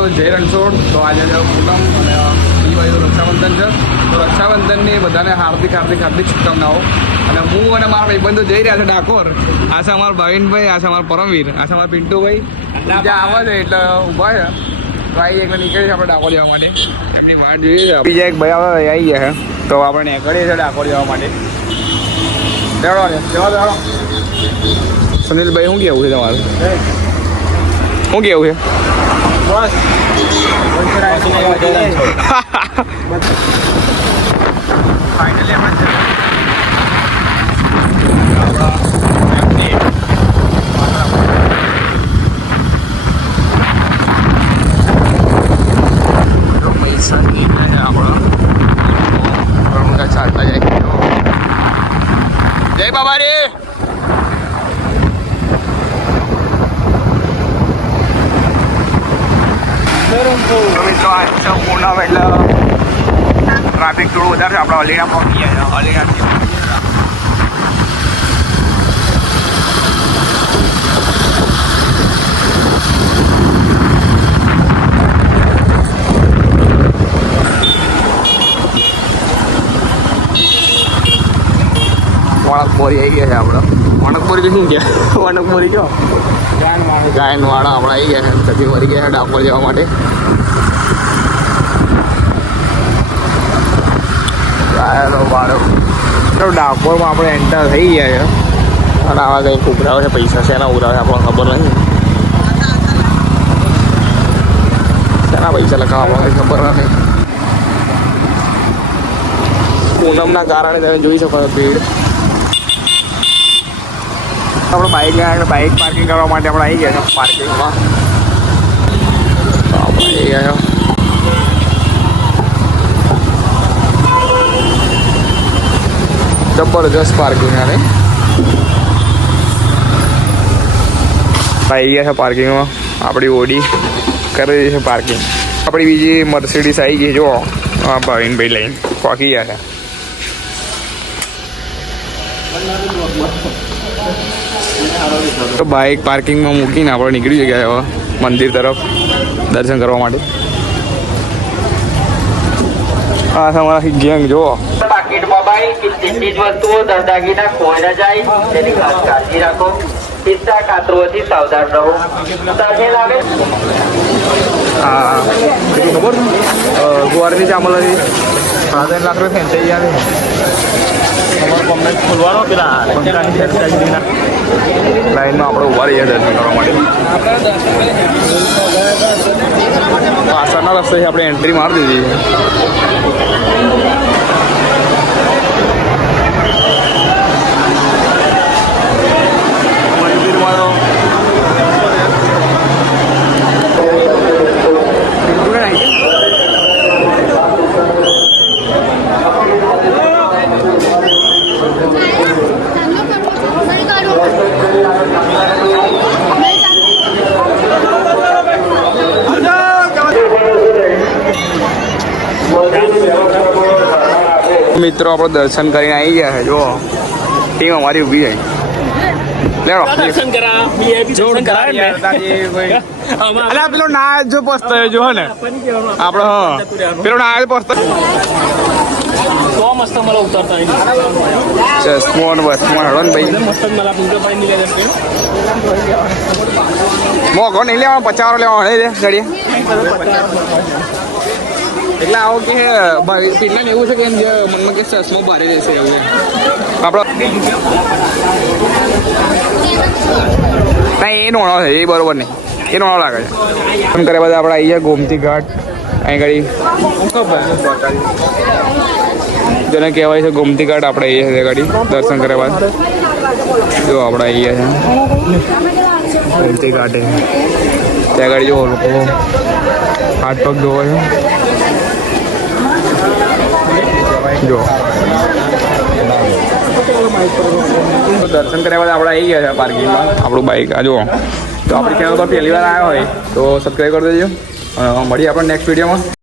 તો જય રણછોડ. તો આજે પૂનમ અને એ બાજુ રક્ષાબંધન છે. તો રક્ષાબંધનની બધાને હાર્દિક શુભકામનાઓ. અને હું અને મારા ભાઈબંધો જઈ રહ્યા છે ડાકોર. આ છે અમારા ભાવિનભાઈ, આ છે અમારા પરમવીર, આ છે અમારા પિન્ટુભાઈ. બીજા આવે છે એટલે ઊભા છે. તો આવી એકલા નીકળી છે આપણે ડાકોર જવા માટે. એમની વાટ જોઈએ છે. બીજા એક ભાઈ આવે આવી ગયા છે. તો આપણે નીકળીએ છીએ ડાકોર જવા માટે. સુનિલભાઈ શું કેવું છે તમારું? શું કેવું છે? ફાઇનલી આપણે ચાલતા જાય. જય બાબારી. મિત્રો આજ છે પૂનમ એટલે ટ્રાફિક થોડું વધારે છે. આપણે અલીડા પહોંચી ગયા છે. અલીડાથી વણકબોરી આવી ગયા છે આપણે. વણકબોરી શું ગયા? વણકબોરી જો ગાયનવાળા આપણે આવી ગયા છે. સતી મરી ગયા છે ડાકોર જવા માટે. ગાયનો વાળો તો ડાકોરમાં આપણે એન્ટર થઈ ગયા છે. અને આવા કંઈક ઉઘરાવે છે. પૈસા શેના ઉઘરાવે આપણને ખબર નથી. શેના પૈસા લખાવવા આપણને ખબર નથી. પૂનમના કારણે તમે જોઈ શકો છો ભીડ. આપણે બાઇક પાર્કિંગ કરવા માટે આપણે આવી ગયા છે પાર્કિંગમાં. આપણે આવી ગયા છો. જબરજસ્ત પાર્કિંગ આવે. આવી ગયા છે પાર્કિંગમાં. આપણી ઓડી કરી દીધી છે પાર્કિંગ. આપણી બીજી મર્સિડીઝ આવી ગઈ. જો હા ભાવિનભાઈ લઈને પહોંચી ગયા છે. તો બાઇક પાર્કિંગમાં મૂકીને આપણે નીકળી ગયા હવે મંદિર તરફ દર્શન કરવા માટે. હા તમારા ગેંગ જુઓ. પાકીટ મોબાઈલ કે ચીજ વસ્તુઓ દરદાગીના ખોઈ ન જાય તેની ખાસ કાળજી રાખો. કિસ્સા કાતરોથી સાવધાન રહો. સાથે લાગે હા ખબર ગુવારની ચામલ હતી 7 લાખ રૂપિયા થઈ ગયા. ખોલવાનો પેલા લાઈનમાં આપણે ઉભા રહીએ દર્શન કરવા માટે. પાછળના રસ્તેથી આપણે એન્ટ્રી મારી દીધી. મંદિરમાં તો મિત્રો આપણે દર્શન કરીને આવી ગયા છે. જો ટીમ અમારી ઊભી છે. પેલો ના જો પસ્તો જો ને આપડે હા પેલો ના પસ્તો મસ્ત मला ઉતરતા ચશ્મો ને બસમાં હળો ને ભાઈ. મસ્ત मला મોઘો નહીં લેવા 50 લેવા હળે ગાડી. એટલે આવો કે ભાઈ પેલા એવું છે કે મનમાં કે ચશ્મો ભારે રહેશે એવું આપણે ના એ નોણો છે એ બરોબર નહીં. એ નોણો લાગે છે. એમ કર્યા બધા આપણે આવી ગયા ગોમતી ઘાટ. અહીં ગાડી જેને કહેવાય છે ગોમતી ઘાટ. આપણે આવી ગયા ગાડી દર્શન કર્યા બાદ જો આપણે આવી ગયા છે ગોમતી ઘાટે. ત્યાં ગાડી જો લોકો હાથ પગ ધોવા છે. જો દર્શન કર્યા બાદ આપણે આવી ગયા છે પાર્કિંગમાં. આપણું બાઇક આ જુઓ. તો આપણી ચેનલ પર પહેલી વાર આવ્યા હોય તો સબસ્ક્રાઈબ કરી દેજો. મળીએ આપણે નેક્સ્ટ વિડીયોમાં.